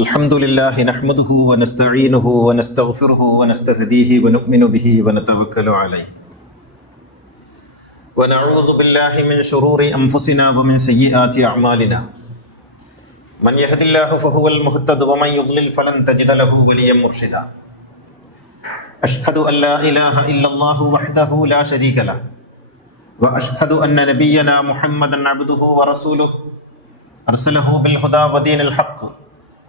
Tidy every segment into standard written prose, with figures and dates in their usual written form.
الحمد لله نحمده ونستعينه ونستغفره ونستهديه ونؤمن به ونتوكل عليه ونعوذ بالله من شرور أنفسنا ومن سيئات أعمالنا من يهد الله فهو المهتد ومن يضلل فلن تجد له وليا مرشدا أشهد أن لا إله إلا الله وحده لا شريك له وأشهد أن نبينا محمدا عبده ورسوله أرسله بالهدى ودين الحق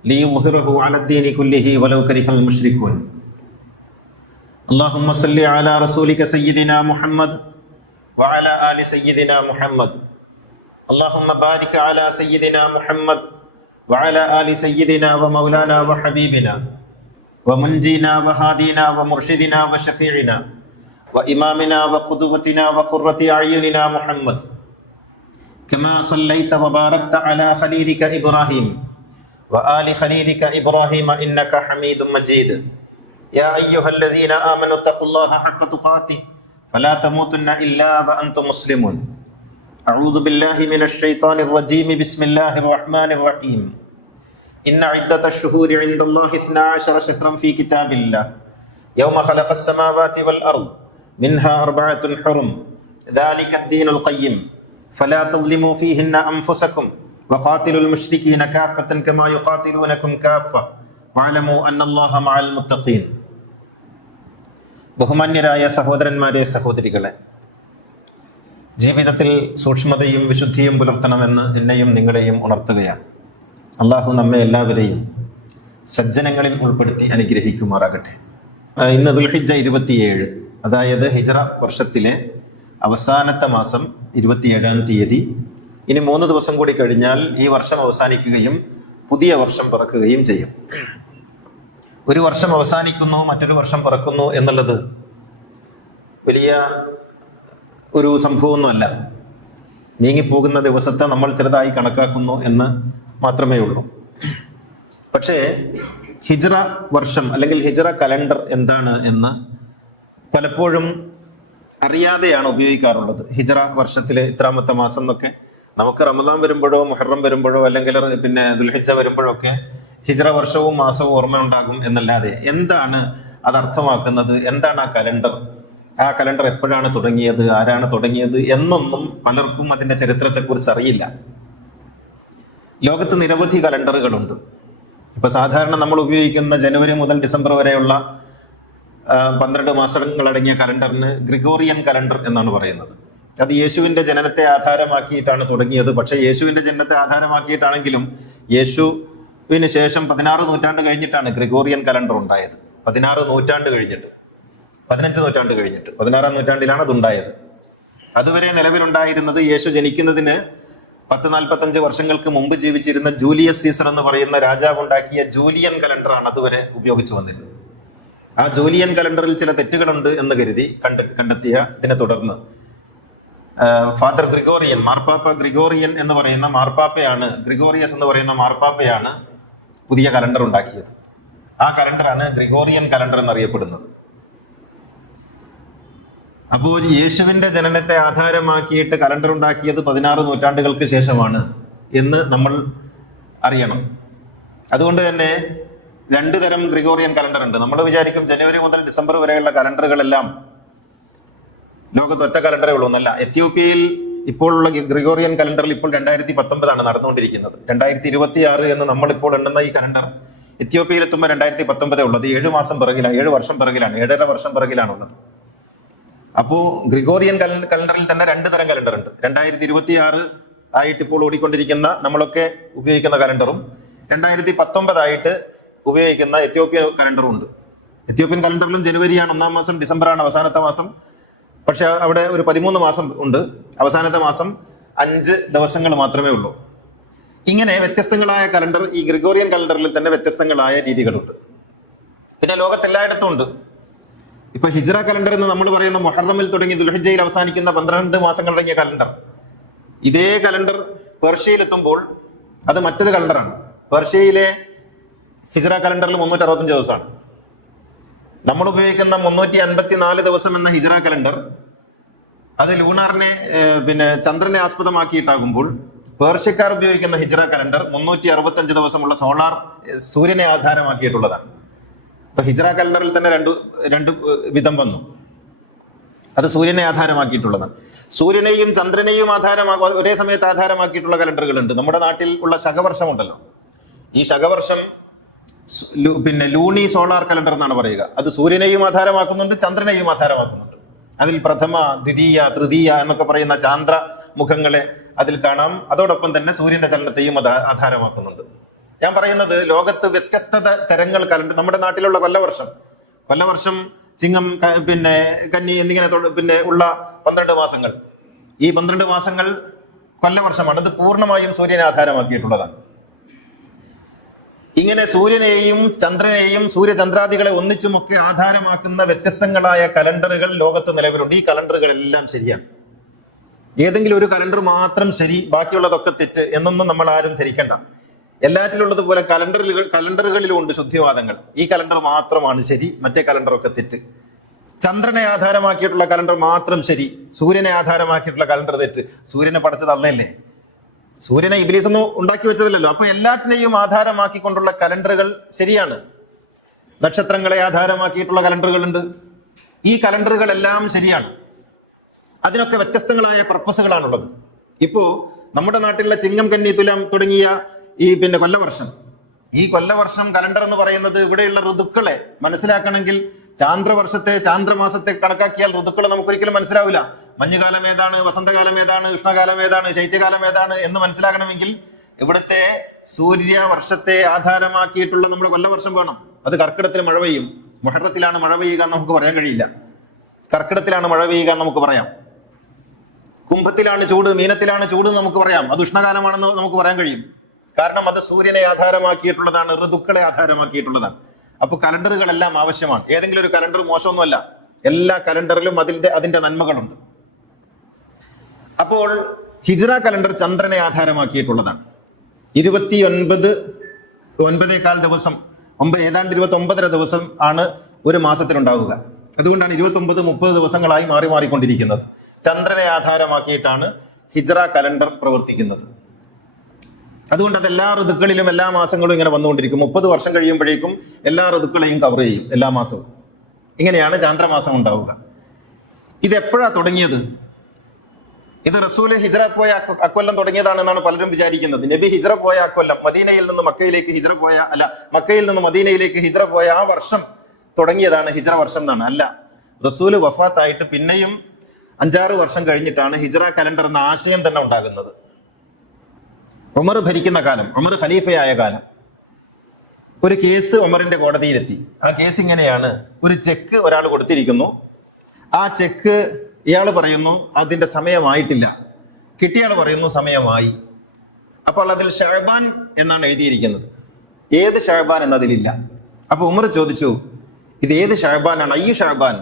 ليظهره على الدين كله ولو كره المشركون اللهم صل على رسولك سيدنا محمد وعلى آل سيدنا محمد اللهم بارك على سيدنا محمد وعلى آل سيدنا ومولانا وحبيبنا ومنجينا وهادينا ومرشدنا وشفيعنا وإمامنا وقدوتنا وقرة أعيننا محمد كما صليت وباركت على خليلك إبراهيم وآل خليلك إبراهيم إنك حميد مجيد يا أيها الذين آمنوا اتقوا الله حق تقاته فلا تموتن إلا وأنتم مسلمون أعوذ بالله من الشيطان الرجيم بسم الله الرحمن الرحيم إن عدة الشهور عند الله 12 شهرا في كتاب الله يوم خلق السماوات والأرض منها 4 حرم ذلك الدين القيم فلا تظلموا فيهن أنفسكم وقاتلوا المشركين كافة كما يقاتلونكم كافة واعلموا أن الله مع المتقين. ബഹുമാന്യരായ സഹോദരന്മാരെ, സഹോദരികളെ, ജീവിതത്തിൽ സൂക്ഷ്മതയും വിശുദ്ധിയും പുലർത്തണമെന്ന് എന്നെയും നിങ്ങളെയും ഉണർത്തുകയാണ്. അള്ളാഹു നമ്മെ എല്ലാവരെയും സജ്ജനങ്ങളിൽ ഉൾപ്പെടുത്തി അനുഗ്രഹിക്കുമാറാകട്ടെ. ഇന്ന് ദുൽഹിജ്ജ 27, അതായത് ഹിജ്റ വർഷത്തിലെ അവസാനത്തെ മാസം 27-ാം തീയതി. ഇനി 3 ദിവസം കൂടി കഴിഞ്ഞാൽ ഈ വർഷം അവസാനിക്കുകയും പുതിയ വർഷം പിറക്കുകയും ചെയ്യും. ഒരു വർഷം അവസാനിക്കുന്നു, മറ്റൊരു വർഷം പിറക്കുന്നു എന്നുള്ളത് വലിയ ഒരു സംഭവമൊന്നുമല്ല. നീങ്ങിപ്പോകുന്ന ദിവസത്തെ നമ്മൾ ചെറുതായി കണക്കാക്കുന്നു എന്ന് മാത്രമേ ഉള്ളൂ. പക്ഷേ ഹിജ്റ വർഷം അല്ലെങ്കിൽ ഹിജ്റ കലണ്ടർ എന്താണ് എന്ന് പലപ്പോഴും അറിയാതെയാണ് ഉപയോഗിക്കാറുള്ളത്. ഹിജ്റ വർഷത്തിലെ ഇത്രാമത്തെ മാസം എന്നൊക്കെ നമുക്ക് റമദാൻ വരുമ്പോഴോ മുഹറം വരുമ്പോഴോ അല്ലെങ്കിൽ ദുൽഹിജ്ജ വരുമ്പോഴൊക്കെ ഹിജ്റ വർഷവും മാസവും ഓർമ്മ ഉണ്ടാകും എന്നല്ലാതെ എന്താണ് അത് അർത്ഥമാക്കുന്നത്, എന്താണ് ആ കലണ്ടർ എപ്പോഴാണ് തുടങ്ങിയത്, ആരാണ് തുടങ്ങിയത് എന്നൊന്നും പലർക്കും അതിന്റെ ചരിത്രത്തെക്കുറിച്ച് അറിയില്ല. ലോകത്ത് നിരവധി കലണ്ടറുകളുണ്ട്. ഇപ്പൊ സാധാരണ നമ്മൾ ഉപയോഗിക്കുന്ന ജനുവരി മുതൽ ഡിസംബർ വരെയുള്ള 12 മാസങ്ങളടങ്ങിയ കലണ്ടറിന് ഗ്രിഗോറിയൻ കലണ്ടർ എന്നാണ് പറയുന്നത്. അത് യേശുവിന്റെ ജനനത്തെ ആധാരമാക്കിയിട്ടാണ് തുടങ്ങിയത്. പക്ഷേ യേശുവിന്റെ ജനനത്തെ ആധാരമാക്കിയിട്ടാണെങ്കിലും യേശുവിന് ശേഷം 16 നൂറ്റാണ്ട് കഴിഞ്ഞിട്ടാണ് ഗ്രിഗോറിയൻ കലണ്ടർ ഉണ്ടായത്. 16 നൂറ്റാണ്ട് കഴിഞ്ഞിട്ട്, 15 നൂറ്റാണ്ട് കഴിഞ്ഞിട്ട് 16-ാം നൂറ്റാണ്ടിലാണ് അതുണ്ടായത്. അതുവരെ നിലവിലുണ്ടായിരുന്നത് യേശു ജനിക്കുന്നതിന് 10-45 വർഷങ്ങൾക്ക് മുമ്പ് ജീവിച്ചിരുന്ന ജൂലിയസ് സീസർ എന്ന് പറയുന്ന രാജാവ് ഉണ്ടാക്കിയ ജൂലിയൻ കലണ്ടറാണ് അതുവരെ ഉപയോഗിച്ചു വന്നിരുന്നത്. ആ ജൂലിയൻ കലണ്ടറിൽ ചില തെറ്റുകളുണ്ട് എന്ന് കരുതി കണ്ടെത്തിയതിനെ തുടർന്ന് ഫാദർ ഗ്രിഗോറിയൻ, മാർപ്പാപ്പ ഗ്രിഗോറിയൻ എന്ന് പറയുന്ന മാർപ്പാപ്പയാണ്, ഗ്രിഗോറിയസ് എന്ന് പറയുന്ന മാർപ്പാപ്പയാണ് പുതിയ കലണ്ടർ ഉണ്ടാക്കിയത്. ആ കലണ്ടറാണ് ഗ്രിഗോറിയൻ കലണ്ടർ എന്നറിയപ്പെടുന്നത്. അപ്പോൾ യേശുവിന്റെ ജനനത്തെ ആധാരമാക്കിയിട്ട് കലണ്ടർ ഉണ്ടാക്കിയത് 16 നൂറ്റാണ്ടുകൾക്ക് ശേഷമാണ് എന്ന് നമ്മൾ അറിയണം. അതുകൊണ്ട് തന്നെ 2 തരം ഗ്രിഗോറിയൻ കലണ്ടർ ഉണ്ട്. നമ്മൾ വിചാരിക്കും ജനുവരി മുതൽ ഡിസംബർ വരെയുള്ള കലണ്ടറുകളെല്ലാം ലോകത്ത് ഒറ്റ കലണ്ടറേ ഉള്ളൂ എന്നല്ല. എത്യോപ്യയിൽ ഇപ്പോഴുള്ള ഗ്രിഗോറിയൻ കലണ്ടറിൽ ഇപ്പോൾ 2019 നടന്നുകൊണ്ടിരിക്കുന്നത്. 2026 എന്ന് നമ്മളിപ്പോൾ എണ്ണുന്ന ഈ കലണ്ടർ എത്യോപ്യയിൽ എത്തുമ്പോൾ 2019 ഉള്ളത്. 7 മാസം പിറകിലാണ്, 7 വർഷം പിറകിലാണ്, 7.5 വർഷം പിറകിലാണുള്ളത്. അപ്പോ ഗ്രിഗോറിയൻ കലണ്ടറിൽ തന്നെ 2 തരം കലണ്ടർ ഉണ്ട്. 2026 ആയിട്ട് ഇപ്പോൾ ഓടിക്കൊണ്ടിരിക്കുന്ന നമ്മളൊക്കെ ഉപയോഗിക്കുന്ന കലണ്ടറും 2019 ആയിട്ട് ഉപയോഗിക്കുന്ന എത്യോപ്യ കലണ്ടറും ഉണ്ട്. എത്യോപ്യൻ കലണ്ടറിലും ജനുവരിയാണ് 1-ാം മാസം, ഡിസംബറാണ് അവസാനത്തെ മാസം. പക്ഷെ അവിടെ ഒരു 13 മാസം ഉണ്ട്. അവസാനത്തെ മാസം 5 ദിവസങ്ങൾ മാത്രമേ ഉള്ളൂ. ഇങ്ങനെ വ്യത്യസ്തങ്ങളായ കലണ്ടർ ഈ ഗ്രിഗോറിയൻ കലണ്ടറിൽ തന്നെ വ്യത്യസ്തങ്ങളായ രീതികളുണ്ട്. പിന്നെ ലോകത്തെല്ലായിടത്തും ഉണ്ട്. ഇപ്പൊ ഹിജ്റ കലണ്ടർ എന്ന് നമ്മൾ പറയുന്ന മുഹറമിൽ തുടങ്ങി ദുൽഹിജ്ജയിൽ അവസാനിക്കുന്ന 12 മാസങ്ങളടങ്ങിയ കലണ്ടർ, ഇതേ കലണ്ടർ പേർഷ്യയിലെത്തുമ്പോൾ അത് മറ്റൊരു കലണ്ടറാണ്. പേർഷ്യയിലെ ഹിജ്റ കലണ്ടറിൽ 365 ദിവസമാണ്. നമ്മൾ ഉപയോഗിക്കുന്ന 354 ദിവസം എന്ന ഹിജ്റ കലണ്ടർ അത് ലൂണാറിനെ ചന്ദ്രനെ ആസ്പദമാക്കിയിട്ടാകുമ്പോൾ പേർഷ്യക്കാർ ഉപയോഗിക്കുന്ന ഹിജ്റ കലണ്ടർ 365 ദിവസമുള്ള സൂര്യനെ ആധാരമാക്കിയിട്ടുള്ളതാണ്. ഇപ്പൊ ഹിജ്റ കലണ്ടറിൽ തന്നെ രണ്ട് വിധം വന്നു. അത് സൂര്യനെ ആധാരമാക്കിയിട്ടുള്ളതാണ്. സൂര്യനെയും ചന്ദ്രനെയും ഒരേ സമയത്ത് ആധാരമാക്കിയിട്ടുള്ള കലണ്ടറുകളുണ്ട്. നമ്മുടെ നാട്ടിൽ ഉള്ള ശകവർഷമുണ്ടല്ലോ, ഈ ശകവർഷം ലൂണി സോളാർ കലണ്ടർ എന്നാണ് പറയുക. അത് സൂര്യനെയും ആധാരമാക്കുന്നുണ്ട്, ചന്ദ്രനെയും ആധാരമാക്കുന്നുണ്ട്. അതിൽ പ്രഥമ, ദ്വിതീയ, തൃതീയ എന്നൊക്കെ പറയുന്ന ചാന്ദ്ര മുഖങ്ങളെ അതിൽ കാണാം. അതോടൊപ്പം തന്നെ സൂര്യന്റെ ചലനത്തെയും അത് ആധാരമാക്കുന്നുണ്ട്. ഞാൻ പറയുന്നത് ലോകത്ത് വ്യത്യസ്ത തരങ്ങൾ കലണ്ടർ. നമ്മുടെ നാട്ടിലുള്ള കൊല്ലവർഷം ചിങ്ങം, കന്നി എന്നിങ്ങനെ ഉള്ള 12 മാസങ്ങൾ, ഈ 12 മാസങ്ങൾ കൊല്ലവർഷമാണ്. അത് പൂർണ്ണമായും സൂര്യനെ ആധാരമാക്കിയിട്ടുള്ളതാണ്. ഇങ്ങനെ സൂര്യനെയും ചന്ദ്രനെയും സൂര്യചന്ദ്രാദികളെ ഒന്നിച്ചുമൊക്കെ ആധാരമാക്കുന്ന വ്യത്യസ്തങ്ങളായ കലണ്ടറുകൾ ലോകത്ത് നിലവിലുണ്ട്. ഈ കലണ്ടറുകളെല്ലാം ശരിയാണ്. ഏതെങ്കിലും ഒരു കലണ്ടർ മാത്രം ശരി, ബാക്കിയുള്ളതൊക്കെ തെറ്റ് എന്നൊന്നും നമ്മൾ ആരും ധരിക്കണ്ട. എല്ലാറ്റിലുള്ളതുപോലെ കലണ്ടറുകളിലും ഉണ്ട് ശുദ്ധിവാദങ്ങൾ. ഈ കലണ്ടർ മാത്രമാണ് ശരി, മറ്റേ കലണ്ടറൊക്കെ തെറ്റ്. ചന്ദ്രനെ ആധാരമാക്കിയിട്ടുള്ള കലണ്ടർ മാത്രം ശരി, സൂര്യനെ ആധാരമാക്കിയിട്ടുള്ള കലണ്ടർ തെറ്റ്. സൂര്യനെ പടച്ചത് അള്ളയല്ലേ, സൂര്യനെ ഇബ്ലീസ് ഒന്നും ഉണ്ടാക്കി വെച്ചതില്ലല്ലോ. അപ്പൊ എല്ലാറ്റിനെയും ആധാരമാക്കിക്കൊണ്ടുള്ള കലണ്ടറുകൾ ശരിയാണ്. നക്ഷത്രങ്ങളെ ആധാരമാക്കിയിട്ടുള്ള കലണ്ടറുകളുണ്ട്. ഈ കലണ്ടറുകളെല്ലാം ശരിയാണ്. അതിനൊക്കെ വ്യത്യസ്തങ്ങളായ പർപ്പസുകളാണുള്ളത്. ഇപ്പോ നമ്മുടെ നാട്ടിലുള്ള ചിങ്ങം, കന്നി, തുലാം തുടങ്ങിയ ഈ ഈ കൊല്ലവർഷം കലണ്ടർ എന്ന് പറയുന്നത് ഇവിടെയുള്ള ഋതുക്കളെ മനസ്സിലാക്കണമെങ്കിൽ ചാന്ദ്രമാസത്തെ കണക്കാക്കിയാൽ ഋതുക്കളെ നമുക്കൊരിക്കലും മനസ്സിലാവില്ല. മഞ്ഞുകാലം ഏതാണ്, വസന്തകാലം ഏതാണ്, ഉഷ്ണകാലം ഏതാണ്, ശൈത്യകാലം ഏതാണ് എന്ന് മനസ്സിലാക്കണമെങ്കിൽ ഇവിടുത്തെ സൂര്യവർഷത്തെ ആധാരമാക്കിയിട്ടുള്ള നമ്മുടെ കൊല്ലവർഷം വേണം. അത് കർക്കിടത്തിൽ മഴ പെയ്യും. മുഹറത്തിലാണ് മഴ പെയ്യുക എന്ന് നമുക്ക് പറയാൻ കഴിയില്ല. കർക്കിടത്തിലാണ് മഴ പെയ്യുക എന്ന് നമുക്ക് പറയാം. കുംഭത്തിലാണ് ചൂട്, മീനത്തിലാണ് ചൂട് എന്ന് നമുക്ക് പറയാം. അത് ഉഷ്ണകാലമാണെന്ന് നമുക്ക് പറയാൻ കഴിയും. കാരണം അത് സൂര്യനെ ആധാരമാക്കിയിട്ടുള്ളതാണ്, ഋതുക്കളെ ആധാരമാക്കിയിട്ടുള്ളതാണ്. അപ്പൊ കലണ്ടറുകളെല്ലാം ആവശ്യമാണ്. ഏതെങ്കിലും ഒരു കലണ്ടർ മോശമൊന്നുമല്ല. എല്ലാ കലണ്ടറിലും അതിന്റെ നന്മകളുണ്ട്. അപ്പോൾ ഹിജ്റ കലണ്ടർ ചന്ദ്രനെ ആധാരമാക്കിയിട്ടുള്ളതാണ്. 9.25 ദിവസം, ഏതാണ്ട് 29.5 ദിവസം ആണ് ഒരു മാസത്തിലുണ്ടാവുക. അതുകൊണ്ടാണ് 29-30 ദിവസങ്ങളായി മാറിക്കൊണ്ടിരിക്കുന്നത്. ചന്ദ്രനെ ആധാരമാക്കിയിട്ടാണ് ഹിജ്റ കലണ്ടർ പ്രവർത്തിക്കുന്നത്. അതുകൊണ്ട് അത് എല്ലാ ഋതുക്കളിലും എല്ലാ മാസങ്ങളും ഇങ്ങനെ വന്നുകൊണ്ടിരിക്കും. 30 വർഷം കഴിയുമ്പോഴേക്കും എല്ലാ ഋതുക്കളെയും കവർ ചെയ്യും, എല്ലാ മാസവും. ഇങ്ങനെയാണ് ചാന്ദ്രമാസം ഉണ്ടാവുക. ഇത് എപ്പോഴാണ് തുടങ്ങിയത്? ഇത് റസൂല് ഹിജ്റ പോയ അക്കൊല്ലം തുടങ്ങിയതാണെന്നാണ് പലരും വിചാരിക്കുന്നത്. നബി ഹിജ്റ പോയ അക്കൊല്ലം, മക്കയിൽ നിന്ന് മദീനയിലേക്ക് ഹിജ്റ പോയ ആ വർഷം തുടങ്ങിയതാണ് ഹിജ്റ വർഷം എന്നാണ്. അല്ല, റസൂല് വഫാത്തായിട്ട് പിന്നെയും 5-6 വർഷം കഴിഞ്ഞിട്ടാണ് ഹിജ്റ കലണ്ടർ എന്ന ആശയം തന്നെ ഉണ്ടാകുന്നത്. ഉമർ ഭരിക്കുന്ന കാലം, ഉമർ ഖലീഫയായ കാലം, ഒരു കേസ് ഉമറിന്റെ കോടതിയിലെത്തി. ആ കേസ് ഇങ്ങനെയാണ്: ഒരു ചെക്ക് ഒരാൾ കൊടുത്തിരിക്കുന്നു. ആ ചെക്ക് ഇയാൾ പറയുന്നു അതിന്റെ സമയമായിട്ടില്ല, കിട്ടിയാൾ പറയുന്നു സമയമായി. അപ്പോൾ അതിൽ ഷഅബാൻ എന്നാണ് എഴുതിയിരിക്കുന്നത്. ഏത് ഷഅബാൻ എന്നതിലില്ല. അപ്പൊ ഉമർ ചോദിച്ചു, ഇത് ഏത് ഷഅബാനാണ്? അയ്യു ഷഅബാൻ,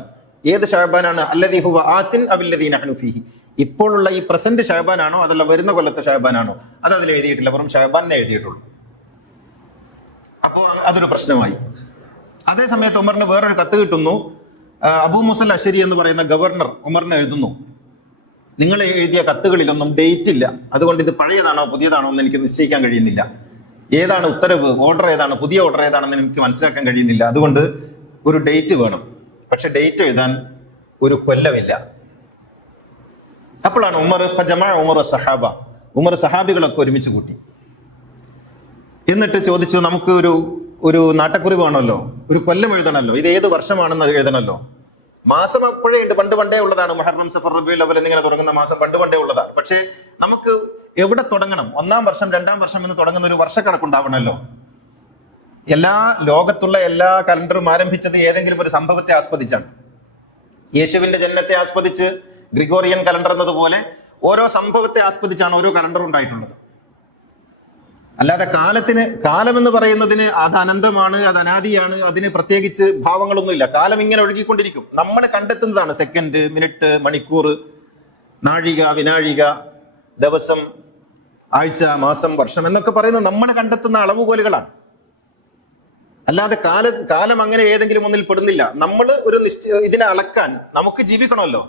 ഏത് ഷഅബാനാണ്? അല്ലദീ ഹുവ ആതിൻ അവല്ലദീ നഹ്നു ഫീഹി, ഇപ്പോഴുള്ള ഈ പ്രസന്റ് ഷഅബാനാണോ അതല്ല വരുന്ന കൊല്ലത്തെ ഷഅബാനാണോ? അത് അതിൽ എഴുതിയിട്ടില്ല, വെറും ഷഅബാനെ എഴുതിയിട്ടുള്ളൂ. അപ്പോൾ അതൊരു പ്രശ്നമായി. അതേ സമയത്ത് ഉമറിന് വേറൊരു കത്ത് കിട്ടുന്നു. അബൂ മുസൽ അശരി എന്ന് പറയുന്ന ഗവർണർ ഉമറിന് എഴുതുന്നു, നിങ്ങൾ എഴുതിയ കത്തുകളിലൊന്നും ഡേറ്റ് ഇല്ല, അതുകൊണ്ട് ഇത് പഴയതാണോ പുതിയതാണോ എന്ന് എനിക്ക് നിശ്ചയിക്കാൻ കഴിയുന്നില്ല. ഏതാണ് ഉത്തരവ്, ഓർഡർ ഏതാണ്, പുതിയ ഓർഡർ ഏതാണെന്ന് എനിക്ക് മനസ്സിലാക്കാൻ കഴിയുന്നില്ല. അതുകൊണ്ട് ഒരു ഡേറ്റ് വേണം. പക്ഷെ ഡേറ്റ് എഴുതാൻ ഒരു കൊല്ലമില്ല. അപ്പോഴാണ് ഉമർ സഹാബികളൊക്കെ ഒരുമിച്ച് കൂട്ടി. എന്നിട്ട് ചോദിച്ചു, നമുക്ക് ഒരു നാട്ടക്കുറിവ് വേണമല്ലോ, ഒരു കൊല്ലം എഴുതണമല്ലോ, ഇത് ഏത് വർഷമാണെന്ന് എഴുതണമല്ലോ. മാസം അപ്പോഴേ ഉണ്ട്, പണ്ടേ ഉള്ളതാണ്. മുഹറം, സഫർ, റബീഉൽ അവ്വൽ എന്നിങ്ങനെ തുടങ്ങുന്ന മാസം പണ്ടേ ഉള്ളതാണ്. പക്ഷേ നമുക്ക് എവിടെ തുടങ്ങണം, 1-ാം വർഷം 2-ാം വർഷം എന്ന് തുടങ്ങുന്ന ഒരു വർഷക്കണക്കുണ്ടാവണമല്ലോ. ലോകത്തുള്ള എല്ലാ കലണ്ടറും ആരംഭിച്ചത് ഏതെങ്കിലും ഒരു സംഭവത്തെ ആസ്പദിച്ചാണ്. യേശുവിന്റെ ജനനത്തെ ആസ്പദിച്ച് ഗ്രിഗോറിയൻ കലണ്ടർ എന്നതുപോലെ ഓരോ സംഭവത്തെ ആസ്പദിച്ചാണ് ഓരോ കലണ്ടർ ഉണ്ടായിട്ടുള്ളത്. അല്ലാതെ കാലം എന്ന് പറയുന്നതിന് അത് അനന്തമാണ്, അത് അനാദിയാണ്, അതിന് പ്രത്യേകിച്ച് ഭാവങ്ങളൊന്നുമില്ല. കാലം ഇങ്ങനെ ഒഴുകിക്കൊണ്ടിരിക്കും. നമ്മൾ കണ്ടെത്തുന്നതാണ് സെക്കൻഡ്, മിനിറ്റ്, മണിക്കൂർ, നാഴിക, വിനാഴിക, ദിവസം, ആഴ്ച, മാസം, വർഷം എന്നൊക്കെ പറയുന്നത് നമ്മൾ കണ്ടെത്തുന്ന അളവുകോലുകളാണ്. അല്ലാതെ കാലം അങ്ങനെ ഏതെങ്കിലും ഒന്നിൽ പെടുന്നില്ല. നമ്മൾ ഇതിനെ അളക്കാൻ നമുക്ക് ജീവിക്കണമല്ലോ.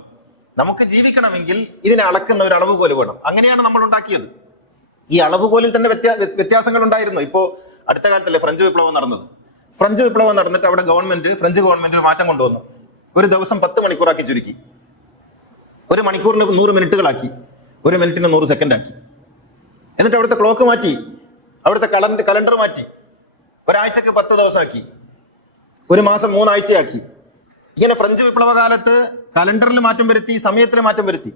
നമുക്ക് ജീവിക്കണമെങ്കിൽ ഇതിനെ അളക്കുന്ന ഒരു അളവുകോല് വേണം. അങ്ങനെയാണ് നമ്മൾ ഉണ്ടാക്കിയത്. ഈ അളവുകോലിൽ തന്നെ വ്യത്യാസങ്ങൾ ഉണ്ടായിരുന്നു. ഇപ്പോൾ അടുത്ത കാലത്തല്ലേ ഫ്രഞ്ച് വിപ്ലവം നടന്നത്. ഫ്രഞ്ച് വിപ്ലവം നടന്നിട്ട് അവിടെ ഫ്രഞ്ച് ഗവൺമെന്റ് ഒരു മാറ്റം കൊണ്ടുവന്നു. ഒരു ദിവസം 10 മണിക്കൂറാക്കി ചുരുക്കി, ഒരു മണിക്കൂറിന് 100 മിനിറ്റുകളാക്കി, ഒരു മിനിറ്റിന് 100 സെക്കൻഡ് ആക്കി. എന്നിട്ട് അവിടുത്തെ ക്ലോക്ക് മാറ്റി, അവിടുത്തെ കലണ്ടർ മാറ്റി, ഒരാഴ്ചക്ക് 10 ദിവസമാക്കി, ഒരു മാസം 3 ആഴ്ചയാക്കി. ഇങ്ങനെ ഫ്രഞ്ച് വിപ്ലവ കാലത്ത് കലണ്ടറിൽ മാറ്റം വരുത്തി, സമയത്തിൽ മാറ്റം വരുത്തി.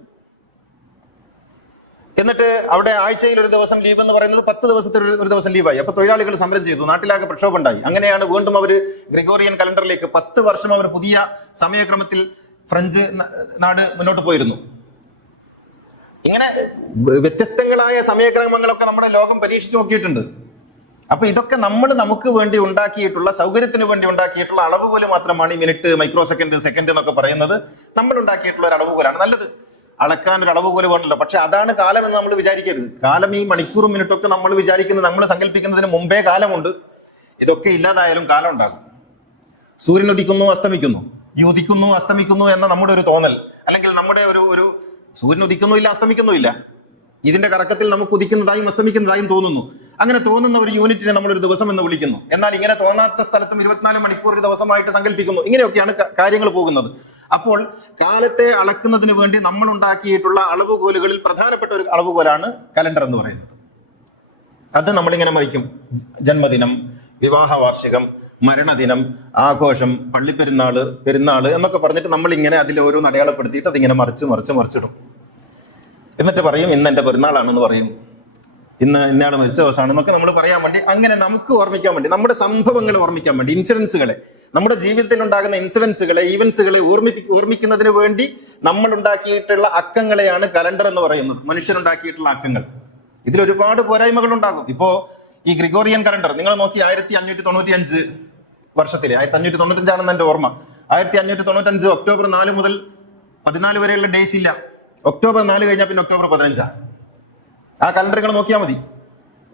എന്നിട്ട് അവിടെ ആഴ്ചയിൽ ഒരു ദിവസം ലീവ് എന്ന് പറയുന്നത് 10 ദിവസത്തിൽ ഒരു ദിവസം ലീവായി. അപ്പൊ തൊഴിലാളികൾ സമരം ചെയ്തു, നാട്ടിലാകെ പ്രക്ഷോഭം ഉണ്ടായി. അങ്ങനെയാണ് വീണ്ടും അവർ ഗ്രിഗോറിയൻ കലണ്ടറിലേക്ക് 10 വർഷം അവർ പുതിയ സമയക്രമത്തിൽ ഫ്രഞ്ച് നാട് മുന്നോട്ട് പോയിരുന്നു. ഇങ്ങനെ വ്യത്യസ്തങ്ങളായ സമയക്രമങ്ങളൊക്കെ നമ്മുടെ ലോകം പരീക്ഷിച്ചു നോക്കിയിട്ടുണ്ട്. അപ്പൊ ഇതൊക്കെ നമുക്ക് വേണ്ടി ഉണ്ടാക്കിയിട്ടുള്ള, സൗകര്യത്തിന് വേണ്ടി ഉണ്ടാക്കിയിട്ടുള്ള അളവുകോല് മാത്രമാണ്. ഈ മിനിറ്റ്, മൈക്രോ സെക്കൻഡ്, സെക്കൻഡ് എന്നൊക്കെ പറയുന്നത് നമ്മൾ ഉണ്ടാക്കിയിട്ടുള്ള ഒരു അളവുകോലാണ്. നല്ലത്, അളക്കാൻ ഒരു അളവുകോല് വേണമല്ലോ. പക്ഷെ അതാണ് കാലം എന്ന് നമ്മൾ വിചാരിക്കരുത്. കാലം ഈ മണിക്കൂറും മിനിറ്റൊക്കെ നമ്മൾ വിചാരിക്കുന്നത്, നമ്മൾ സങ്കല്പിക്കുന്നതിന് മുമ്പേ കാലമുണ്ട്. ഇതൊക്കെ ഇല്ലാതായാലും കാലം ഉണ്ടാകും. സൂര്യൻ ഉദിക്കുന്നു, അസ്തമിക്കുന്നു, ഈ ഉദിക്കുന്നു അസ്തമിക്കുന്നു എന്ന നമ്മുടെ ഒരു തോന്നൽ, അല്ലെങ്കിൽ നമ്മുടെ ഒരു സൂര്യൻ ഉദിക്കുന്നുമില്ല അസ്തമിക്കുന്നുമില്ല, ഇതിന്റെ കറക്കത്തിൽ നമുക്ക് ഉദിക്കുന്നതായും അസ്തമിക്കുന്നതായും തോന്നുന്നു. അങ്ങനെ തോന്നുന്ന ഒരു യൂണിറ്റിനെ നമ്മളൊരു ദിവസം എന്ന് വിളിക്കുന്നു. എന്നാൽ ഇങ്ങനെ തോന്നാത്ത സ്ഥലത്തും 24 മണിക്കൂർ ഒരു ദിവസമായിട്ട് സങ്കല്പിക്കുന്നു. ഇങ്ങനെയൊക്കെയാണ് കാര്യങ്ങൾ പോകുന്നത്. അപ്പോൾ കാലത്തെ അളക്കുന്നതിന് വേണ്ടി നമ്മൾ ഉണ്ടാക്കിയിട്ടുള്ള അളവുകോലുകളിൽ പ്രധാനപ്പെട്ട ഒരു അളവുകോലാണ് കലണ്ടർ എന്ന് പറയുന്നത്. അത് നമ്മളിങ്ങനെ മറിക്കും. ജന്മദിനം, വിവാഹ വാർഷികം, മരണദിനം, ആഘോഷം, പള്ളിപ്പെരുന്നാള്, പെരുന്നാള് എന്നൊക്കെ പറഞ്ഞിട്ട് നമ്മളിങ്ങനെ അതിൽ ഓരോന്ന് അടയാളപ്പെടുത്തിയിട്ട് അതിങ്ങനെ മറിച്ചിടും. എന്നിട്ട് പറയും ഇന്ന് എൻ്റെ പെരുന്നാളാണെന്ന് പറയും, ഇന്നയാൾ മരിച്ച ദിവസമാണെന്നൊക്കെ നമ്മൾ പറയാൻ വേണ്ടി, അങ്ങനെ നമുക്ക് ഓർമ്മിക്കാൻ വേണ്ടി, നമ്മുടെ സംഭവങ്ങളെ ഓർമ്മിക്കാൻ വേണ്ടി, ഇൻസിഡൻസുകളെ, നമ്മുടെ ജീവിതത്തിൽ ഉണ്ടാകുന്ന ഇൻസിഡൻസുകളെ, ഈവൻസുകളെ ഓർമ്മിക്കുന്നതിന് വേണ്ടി നമ്മൾ ഉണ്ടാക്കിയിട്ടുള്ള അക്കങ്ങളെയാണ് കലണ്ടർ എന്ന് പറയുന്നത്. മനുഷ്യനുണ്ടാക്കിയിട്ടുള്ള അക്കങ്ങൾ. ഇതിലൊരുപാട് പോരായ്മകൾ ഉണ്ടാകും. ഇപ്പോ ഈ ഗ്രിഗോറിയൻ കലണ്ടർ നിങ്ങൾ നോക്കി, 1595 വർഷത്തില്, 1595 ആണെന്ന് എന്റെ ഓർമ്മ, 1595 ഒക്ടോബർ 4 മുതൽ 14 വരെയുള്ള ഡേയ്സ് ഇല്ല. ഒക്ടോബർ 4 കഴിഞ്ഞാൽ പിന്നെ ഒക്ടോബർ 15. ആ കലണ്ടറുകൾ നോക്കിയാൽ മതി.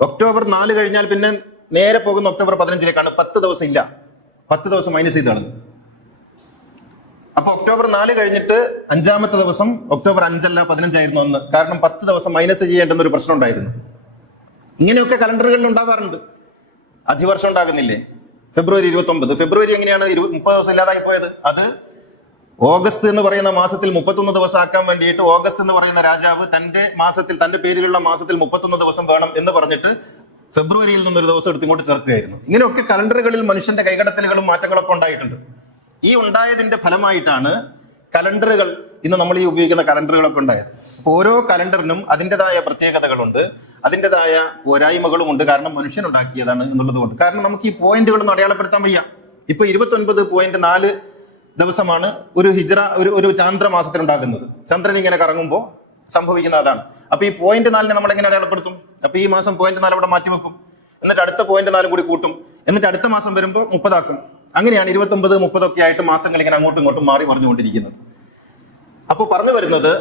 ഒക്ടോബർ 4 കഴിഞ്ഞാൽ പിന്നെ നേരെ പോകുന്ന ഒക്ടോബർ 15ലേക്കാണ്. 10 ദിവസം ഇല്ല, 10 ദിവസം മൈനസ് ചെയ്ത് കളഞ്ഞു. അപ്പൊ ഒക്ടോബർ 4 കഴിഞ്ഞിട്ട് 5-ാമത്തെ ദിവസം ഒക്ടോബർ 5 അല്ല 15 ആയിരുന്നു അന്ന്. കാരണം 10 ദിവസം മൈനസ് ചെയ്യേണ്ടുന്ന ഒരു പ്രശ്നം ഉണ്ടായിരുന്നു. ഇങ്ങനെയൊക്കെ കലണ്ടറുകളിൽ ഉണ്ടാവാറുണ്ട്. അധിവർഷം ഉണ്ടാകുന്നില്ലേ? ഫെബ്രുവരി 29. ഫെബ്രുവരി എങ്ങനെയാണ് 30 ദിവസം ഇല്ലാതായി പോയത്? അത് ഓഗസ്റ്റ് എന്ന് പറയുന്ന മാസത്തിൽ 31 ദിവസം ആക്കാൻ വേണ്ടിയിട്ട് ഓഗസ്റ്റ് എന്ന് പറയുന്ന രാജാവ് തന്റെ പേരിലുള്ള മാസത്തിൽ 31 ദിവസം വേണം എന്ന് പറഞ്ഞിട്ട് ഫെബ്രുവരിയിൽ നിന്നൊരു ദിവസം എടുത്തിങ്ങോട്ട് ചേർക്കുകയായിരുന്നു. ഇങ്ങനെയൊക്കെ കലണ്ടറുകളിൽ മനുഷ്യന്റെ കൈകടത്തലുകളും മാറ്റങ്ങളൊക്കെ ഉണ്ടായിട്ടുണ്ട്. ഈ ഉണ്ടായതിന്റെ ഫലമായിട്ടാണ് കലണ്ടറുകൾ, ഇന്ന് നമ്മൾ ഈ ഉപയോഗിക്കുന്ന കലണ്ടറുകളൊക്കെ ഉണ്ടായത്. അപ്പോൾ ഓരോ കലണ്ടറിനും അതിൻ്റെതായ പ്രത്യേകതകളുണ്ട്, അതിൻ്റെതായ പോരായ്മകളും ഉണ്ട്. കാരണം മനുഷ്യൻ ഉണ്ടാക്കിയതാണ് എന്നുള്ളത് കൊണ്ട്. കാരണം നമുക്ക് ഈ പോയിന്റുകളൊന്നും അടയാളപ്പെടുത്താൻ വയ്യ. ഇപ്പൊ 29.4 ദിവസമാണ് ഒരു ഹിജ്റ, ഒരു ചാന്ദ്രമാസത്തിൽ ഉണ്ടാകുന്നത്. ചന്ദ്രൻ ഇങ്ങനെ കറങ്ങുമ്പോൾ സംഭവിക്കുന്ന അതാണ്. അപ്പൊ ഈ 0.4 നമ്മൾ എങ്ങനെ അടയാളപ്പെടുത്തും? അപ്പൊ ഈ മാസം 0.4 അവിടെ മാറ്റിവെക്കും, എന്നിട്ട് അടുത്ത 0.4 കൂടി കൂട്ടും, എന്നിട്ട് അടുത്ത മാസം വരുമ്പോൾ 30 ആക്കും. അങ്ങനെയാണ് 29, 30 ഒക്കെ ആയിട്ട് മാസങ്ങൾ ഇങ്ങനെ അങ്ങോട്ടും ഇങ്ങോട്ടും മാറി മറിഞ്ഞുകൊണ്ടിരിക്കുന്നത്. അപ്പോൾ പറഞ്ഞു വരുന്നത്,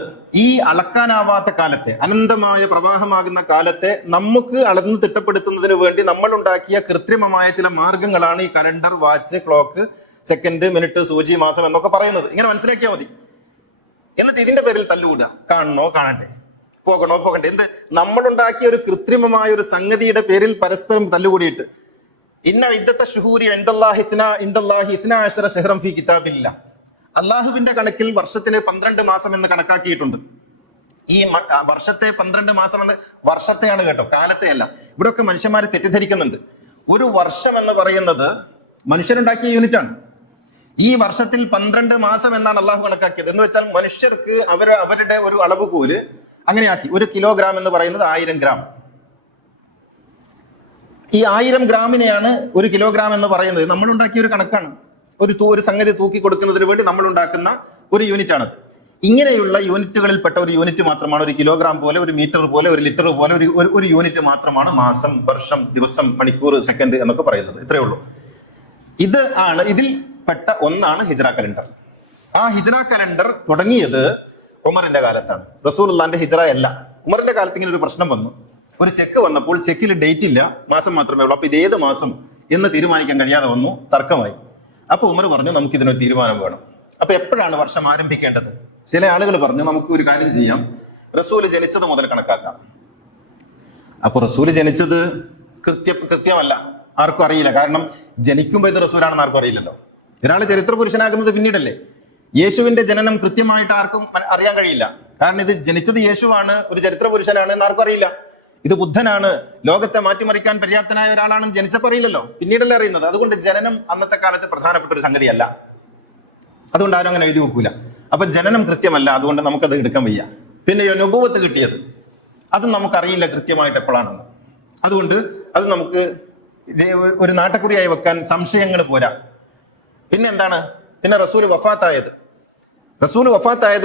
ഈ അളക്കാനാവാത്ത കാലത്തെ, അനന്തമായ പ്രവാഹമാകുന്ന കാലത്തെ നമുക്ക് അളന്ന് തിട്ടപ്പെടുത്തുന്നതിന് വേണ്ടി നമ്മൾ ഉണ്ടാക്കിയ കൃത്രിമമായ ചില മാർഗങ്ങളാണ് ഈ calendar, watch, clock, second, minute, സൂചി, മാസം എന്നൊക്കെ പറയുന്നത്. ഇങ്ങനെ മനസ്സിലാക്കിയാൽ മതി. എന്നിട്ട് ഇതിന്റെ പേരിൽ തല്ലുകൂടുക. കാണണോ കാണണ്ടേ, പോകണോ പോകണ്ടേ, എന്ത് നമ്മളുണ്ടാക്കിയ ഒരു കൃത്രിമമായ ഒരു സംഗതിയുടെ പേരിൽ പരസ്പരം തല്ലുകൂടിയിട്ട്, ഇന്ന ഇദ്ദത്ത ശുഹൂരി ഇൻദല്ലാഹി 12 ശഹ്റൻ ഫീ കിതാബില്ലാഹ്, അള്ളാഹുവിന്റെ കണക്കിൽ വർഷത്തിന് 12 മാസം എന്ന് കണക്കാക്കിയിട്ടുണ്ട്. ഈ വർഷത്തെ 12 മാസം എന്ന്, വർഷത്തെയാണ് കേട്ടോ, കാലത്തെയല്ല. ഇവിടെയൊക്കെ മനുഷ്യന്മാരെ തെറ്റിദ്ധരിക്കുന്നുണ്ട്. ഒരു വർഷം എന്ന് പറയുന്നത് മനുഷ്യരുണ്ടാക്കിയ യൂണിറ്റ് ആണ്. ഈ വർഷത്തിൽ 12 മാസം എന്നാണ് അള്ളാഹു കണക്കാക്കിയത്. എന്ന് വെച്ചാൽ മനുഷ്യർക്ക് അവരുടെ ഒരു അളവുകോല് അങ്ങനെയാക്കി. 1 കിലോഗ്രാം എന്ന് പറയുന്നത് 1000 ഗ്രാം. ഈ 1000 ഗ്രാമിനെയാണ് 1 കിലോഗ്രാം എന്ന് പറയുന്നത്. നമ്മൾ ഉണ്ടാക്കിയ ഒരു കണക്കാണ്. ഒരു സംഗതി തൂക്കി കൊടുക്കുന്നതിന് വേണ്ടി നമ്മൾ ഉണ്ടാക്കുന്ന ഒരു യൂണിറ്റ് ആണത്. ഇങ്ങനെയുള്ള യൂണിറ്റുകളിൽപ്പെട്ട ഒരു യൂണിറ്റ് മാത്രമാണ് 1 കിലോഗ്രാം പോലെ, 1 മീറ്റർ പോലെ, 1 ലിറ്റർ പോലെ ഒരു യൂണിറ്റ് മാത്രമാണ് മാസം, വർഷം, ദിവസം, മണിക്കൂർ, സെക്കൻഡ് എന്നൊക്കെ പറയുന്നത്. ഇത്രയേ ഉള്ളൂ. ഇതിൽ പെട്ട ഒന്നാണ് ഹിജ്റ കലണ്ടർ. ആ ഹിജ്റ കലണ്ടർ തുടങ്ങിയത് ഉമറിന്റെ കാലത്താണ്. റസൂലുള്ളാഹിന്റെ ഹിജ്റ അല്ല. ഉമറിന്റെ കാലത്ത് ഇങ്ങനെ ഒരു പ്രശ്നം വന്നു. ഒരു ചെക്ക് വന്നപ്പോൾ ചെക്കിൽ ഡേറ്റ് ഇല്ല, മാസം മാത്രമേ ഉള്ളൂ. അപ്പൊ ഇത് ഏത് മാസം എന്ന് തീരുമാനിക്കാൻ കഴിയാതെ വന്നു, തർക്കമായി. അപ്പൊ ഉമർ പറഞ്ഞു, നമുക്ക് ഇതിനൊരു തീരുമാനം വേണം. അപ്പൊ എപ്പോഴാണ് വർഷം ആരംഭിക്കേണ്ടത്? ചില ആളുകൾ പറഞ്ഞു, നമുക്ക് ഒരു കാര്യം ചെയ്യാം, റസൂൽ ജനിച്ചത് മുതൽ കണക്കാക്കാം. അപ്പോൾ റസൂല് ജനിച്ചത് കൃത്യമല്ല, ആർക്കും അറിയില്ല. കാരണം ജനിക്കുമ്പോൾ ഇത് റസൂലാണെന്ന് ആർക്കും അറിയില്ലല്ലോ. ഒരാൾ ചരിത്ര പുരുഷനാകുന്നത് പിന്നീടല്ലേ. യേശുവിന്റെ ജനനം കൃത്യമായിട്ട് ആർക്കും അറിയാൻ കഴിയില്ല. കാരണം ഇത് ജനിച്ചത് യേശുവാണ്, ഒരു ചരിത്ര പുരുഷനാണ് എന്ന് ആർക്കും അറിയില്ല. ഇത് ബുദ്ധനാണ്, ലോകത്തെ മാറ്റിമറിക്കാൻ പര്യാപ്തനായ ഒരാളാണെന്ന് ജനിച്ചപ്പോൾ അറിയില്ലല്ലോ, പിന്നീടല്ലേ അറിയുന്നത്. അതുകൊണ്ട് ജനനം അന്നത്തെ കാലത്ത് പ്രധാനപ്പെട്ട ഒരു സംഗതിയല്ല. അതുകൊണ്ട് ആരും അങ്ങനെ എഴുതി വെക്കൂല. അപ്പൊ ജനനം കൃത്യമല്ല, അതുകൊണ്ട് നമുക്കത് എടുക്കാൻ വയ്യ. പിന്നെ നുബുവത്ത് കിട്ടിയത് അത് നമുക്കറിയില്ല കൃത്യമായിട്ട് എപ്പോഴാണെന്ന്. അതുകൊണ്ട് അത് നമുക്ക് ഒരു നാട്ടക്കുറിയായി വെക്കാൻ സംശയങ്ങൾ പോരാ. പിന്നെ എന്താണ്, പിന്നെ റസൂൽ വഫാത്തായത്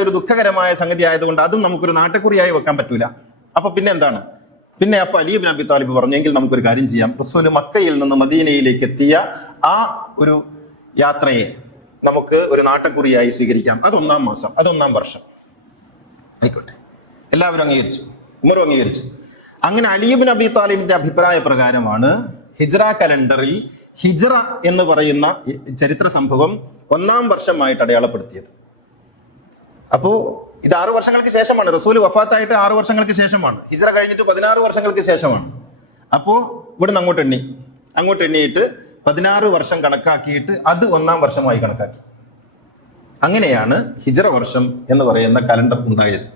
ഒരു ദുഃഖകരമായ സംഗതി ആയതുകൊണ്ട് അതും നമുക്കൊരു നാട്ടക്കുറിയായി വെക്കാൻ പറ്റൂല. അപ്പൊ പിന്നെ എന്താണ്, പിന്നെ അപ്പൊ അലി ഇബ്നു അബി താലിബ് പറഞ്ഞെങ്കിൽ നമുക്കൊരു കാര്യം ചെയ്യാം. റസൂൽ മക്കയിൽ നിന്ന് മദീനയിലേക്ക് എത്തിയ ആ ഒരു യാത്രയെ നമുക്ക് ഒരു നാട്ടക്കുറിയായി സ്വീകരിക്കാം. അത് 1-ാം മാസം, അത് 1-ാം വർഷം ആയിക്കോട്ടെ. എല്ലാവരും അംഗീകരിച്ചു, ഉമറും അംഗീകരിച്ചു. അങ്ങനെ അലി ഇബ്നു അബി താലിബിന്റെ അഭിപ്രായ പ്രകാരമാണ് ഹിജ്റ കലണ്ടറിൽ ഹിജ്റ എന്ന് പറയുന്ന ചരിത്ര സംഭവം 1-ാം വർഷമായിട്ട് അടയാളപ്പെടുത്തിയത്. അപ്പോ ഇത് 6 വർഷങ്ങൾക്ക് ശേഷമാണ്. റസൂൽ വഫാത്തായിട്ട് 6 വർഷങ്ങൾക്ക് ശേഷമാണ്. ഹിജ്റ കഴിഞ്ഞിട്ട് 16 വർഷങ്ങൾക്ക് ശേഷമാണ്. അപ്പോ ഇവിടുന്ന് അങ്ങോട്ട് എണ്ണിയിട്ട് 16 വർഷം കണക്കാക്കിയിട്ട് അത് 1-ാം വർഷമായി കണക്കാക്കി. അങ്ങനെയാണ് ഹിജ്റ വർഷം എന്ന് പറയുന്ന കലണ്ടർ ഉണ്ടായത്.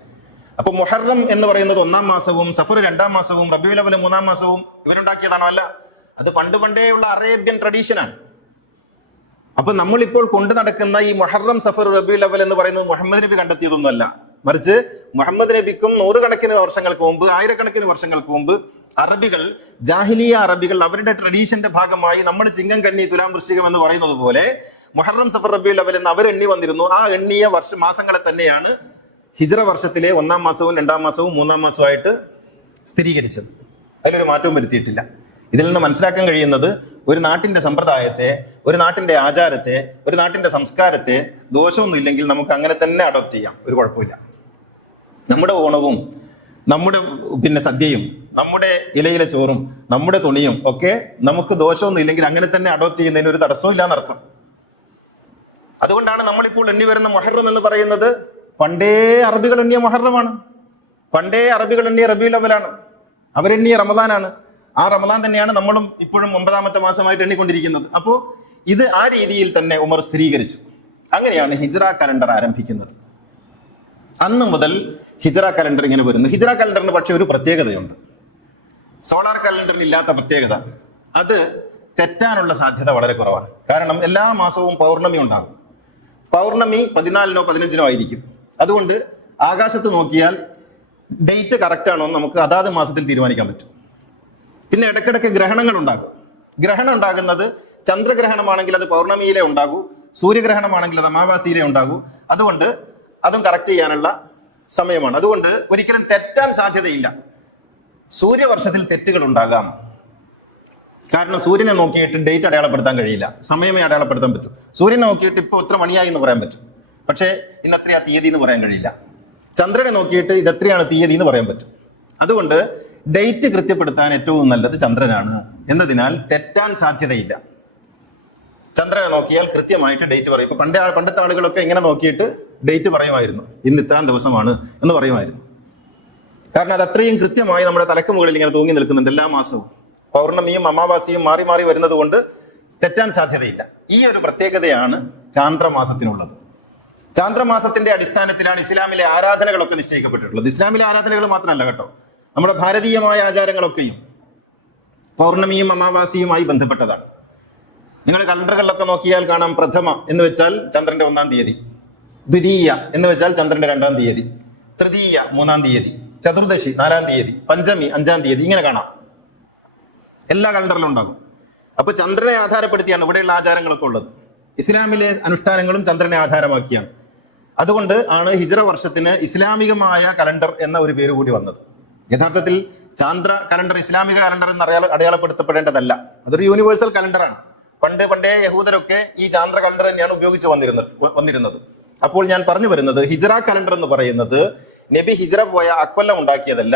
അപ്പൊ മുഹറം എന്ന് പറയുന്നത് 1-ാം മാസവും സഫർ 2-ാം മാസവും റബീഉൽ അവ്വൽ 3-ാം മാസവും ഇവരുണ്ടാക്കിയതാണോ? അല്ല, അത് പണ്ടേയുള്ള അറേബ്യൻ ട്രഡീഷനാണ്. അപ്പൊ നമ്മളിപ്പോൾ കൊണ്ടു നടക്കുന്ന ഈ മുഹറം സഫർ റബീഉൽ അവ്വൽ എന്ന് പറയുന്നത് മുഹമ്മദ് നബി കണ്ടെത്തിയതൊന്നുമല്ല. മറിച്ച് മുഹമ്മദ് നബിക്കും 100 കണക്കിന് വർഷങ്ങൾക്ക് മുമ്പ്, 1000 വർഷങ്ങൾക്ക് മുമ്പ് അറബികൾ, ജാഹിലിയ അറബികൾ അവരുടെ ട്രഡീഷന്റെ ഭാഗമായി നമ്മൾ ചിങ്ങം കന്നി തുലാം വൃശ്ചികം എന്ന് പറയുന്നത് പോലെ മുഹറം സഫർ റബീഉൽ അവ്വൽ എന്ന് അവരെണ്ണി വന്നിരുന്നു. ആ എണ്ണിയ മാസങ്ങളെ തന്നെയാണ് ഹിജ്റ വർഷത്തിലെ 1-ാം മാസവും 2-ാം മാസവും 3-ാം മാസവുമായിട്ട് സ്ഥിരീകരിച്ചത്. അതിലൊരു മാറ്റവും വരുത്തിയിട്ടില്ല. ഇതിൽ നിന്ന് മനസ്സിലാക്കാൻ കഴിയുന്നത് ഒരു നാട്ടിന്റെ സമ്പ്രദായത്തെ, ഒരു നാട്ടിന്റെ ആചാരത്തെ, ഒരു നാട്ടിന്റെ സംസ്കാരത്തെ ദോഷമൊന്നും ഇല്ലെങ്കിൽ നമുക്ക് അങ്ങനെ തന്നെ അഡോപ്റ്റ് ചെയ്യാം, ഒരു കുഴപ്പമില്ല. നമ്മുടെ ഓണവും നമ്മുടെ സദ്യയും നമ്മുടെ ഇലയിലെ ചോറും നമ്മുടെ തുണിയും ഒക്കെ നമുക്ക് ദോഷമൊന്നും ഇല്ലെങ്കിൽ അങ്ങനെ തന്നെ അഡോപ്റ്റ് ചെയ്യുന്നതിന് ഒരു തടസ്സവും ഇല്ല എന്നർത്ഥം. അതുകൊണ്ടാണ് നമ്മളിപ്പോൾ എണ്ണി വരുന്ന മുഹറം എന്ന് പറയുന്നത് പണ്ടേ അറബികൾ എണ്ണിയ മുഹറമാണ്, പണ്ടേ അറബികൾ എണ്ണിയ റബീഉൽ അവ്വലാണ്, അവരെണ്ണിയ റമദാനാണ്. ആ റമദാൻ തന്നെയാണ് നമ്മളും ഇപ്പോഴും 9-ാമത്തെ മാസമായിട്ട് എണ്ണിക്കൊണ്ടിരിക്കുന്നത്. അപ്പോൾ ഇത് ആ രീതിയിൽ തന്നെ ഉമർ സ്ഥിരീകരിച്ചു. അങ്ങനെയാണ് ഹിജ്റ കലണ്ടർ ആരംഭിക്കുന്നത്. അന്ന് മുതൽ ഹിജ്റ കലണ്ടർ ഇങ്ങനെ വരുന്നു. ഹിജ്റ കലണ്ടറിന് പക്ഷെ ഒരു പ്രത്യേകതയുണ്ട്, സോളാർ കലണ്ടറിന് ഇല്ലാത്ത പ്രത്യേകത. അത് തെറ്റാനുള്ള സാധ്യത വളരെ കുറവാണ്. കാരണം എല്ലാ മാസവും പൗർണമി ഉണ്ടാകും. പൗർണമി 14-നോ 15-നോ ആയിരിക്കും. അതുകൊണ്ട് ആകാശത്ത് നോക്കിയാൽ ഡേറ്റ് കറക്റ്റ് ആണോ എന്ന് നമുക്ക് അതാത് മാസത്തിൽ തീരുമാനിക്കാൻ പറ്റും. പിന്നെ ഇടയ്ക്കിടയ്ക്ക് ഗ്രഹണങ്ങൾ ഉണ്ടാകും. ഗ്രഹണം ഉണ്ടാകുന്നത് ചന്ദ്രഗ്രഹണമാണെങ്കിൽ അത് പൗർണമിയിലെ ഉണ്ടാകൂ, സൂര്യഗ്രഹണമാണെങ്കിൽ അത് അമാവാസിയിലെ ഉണ്ടാകൂ. അതുകൊണ്ട് അതും കറക്റ്റ് ചെയ്യാനുള്ള സമയമാണ്. അതുകൊണ്ട് ഒരിക്കലും തെറ്റാൻ സാധ്യതയില്ല. സൂര്യവർഷത്തിൽ തെറ്റുകൾ ഉണ്ടാകാം. കാരണം സൂര്യനെ നോക്കിയിട്ട് ഡേറ്റ് അടയാളപ്പെടുത്താൻ കഴിയില്ല, സമയമേ അടയാളപ്പെടുത്താൻ പറ്റും. സൂര്യനെ നോക്കിയിട്ട് ഇപ്പോൾ എത്ര മണിയായി എന്ന് പറയാൻ പറ്റും, പക്ഷേ ഇന്ന് എത്രയാ തീയതി എന്ന് പറയാൻ കഴിയില്ല. ചന്ദ്രനെ നോക്കിയിട്ട് ഇത് എത്രയാണ് തീയതി എന്ന് പറയാൻ പറ്റും. അതുകൊണ്ട് ഡേറ്റ് കൃത്യപ്പെടുത്താൻ ഏറ്റവും നല്ലത് ചന്ദ്രനാണ് എന്നതിനാൽ തെറ്റാൻ സാധ്യതയില്ല. ചന്ദ്രനെ നോക്കിയാൽ കൃത്യമായിട്ട് ഡേറ്റ് പറയും. ഇപ്പൊ പണ്ടത്തെ ആളുകളൊക്കെ ഇങ്ങനെ നോക്കിയിട്ട് ഡേറ്റ് പറയുമായിരുന്നു, ഇന്ന് ഇത്രാം ദിവസമാണ് എന്ന് പറയുമായിരുന്നു. കാരണം അത് അത്രയും കൃത്യമായി നമ്മുടെ തലക്ക് മുകളിൽ ഇങ്ങനെ തൂങ്ങി നിൽക്കുന്നുണ്ട് എല്ലാ മാസവും. പൗർണമിയും അമാവാസിയും മാറി മാറി വരുന്നത് കൊണ്ട് തെറ്റാൻ സാധ്യതയില്ല. ഈ ഒരു പ്രത്യേകതയാണ് ചാന്ദ്രമാസത്തിനുള്ളത്. ചാന്ദ്രമാസത്തിന്റെ അടിസ്ഥാനത്തിലാണ് ഇസ്ലാമിലെ ആരാധനകളൊക്കെ നിശ്ചയിക്കപ്പെട്ടിട്ടുള്ളത്. ഇസ്ലാമിലെ ആരാധനകൾ മാത്രമല്ല കേട്ടോ, നമ്മുടെ ഭാരതീയമായ ആചാരങ്ങളൊക്കെയും പൗർണമിയും അമാവാസിയുമായി ബന്ധപ്പെട്ടതാണ്. നിങ്ങൾ കലണ്ടറുകളിലൊക്കെ നോക്കിയാൽ കാണാം, പ്രഥമ എന്ന് വെച്ചാൽ ചന്ദ്രന്റെ 1-ാം തീയതി, ദ്വിതീയ എന്ന് വെച്ചാൽ ചന്ദ്രന്റെ 2-ാം തീയതി, തൃതീയ 3-ാം തീയതി, ചതുർദശി 4-ാം തീയതി, പഞ്ചമി 5-ാം തീയതി, ഇങ്ങനെ കാണാം. എല്ലാ കലണ്ടറിലും ഉണ്ടാകും. അപ്പൊ ചന്ദ്രനെ ആധാരപ്പെടുത്തിയാണ് ഇവിടെയുള്ള ആചാരങ്ങളൊക്കെ ഉള്ളത്. ഇസ്ലാമിലെ അനുഷ്ഠാനങ്ങളും ചന്ദ്രനെ ആധാരമാക്കിയാണ്. അതുകൊണ്ട് ആണ് ഹിജ്റ വർഷത്തിന് ഇസ്ലാമികമായ കലണ്ടർ എന്ന ഒരു പേര് കൂടി വന്നത്. യഥാർത്ഥത്തിൽ ചാന്ദ്ര കലണ്ടർ ഇസ്ലാമിക കലണ്ടർ എന്ന് അടയാളപ്പെടുത്തപ്പെടേണ്ടതല്ല, അതൊരു യൂണിവേഴ്സൽ കലണ്ടറാണ്. പണ്ടേ യഹൂദരൊക്കെ ഈ ചാന്ദ്ര കലണ്ടർ തന്നെയാണ് ഉപയോഗിച്ച് വന്നിരുന്നത്. അപ്പോൾ ഞാൻ പറഞ്ഞു വരുന്നത്, ഹിജ്റ കലണ്ടർ എന്ന് പറയുന്നത് നബി ഹിജ്റ പോയ അക്കൊല്ലം ഉണ്ടാക്കിയതല്ല.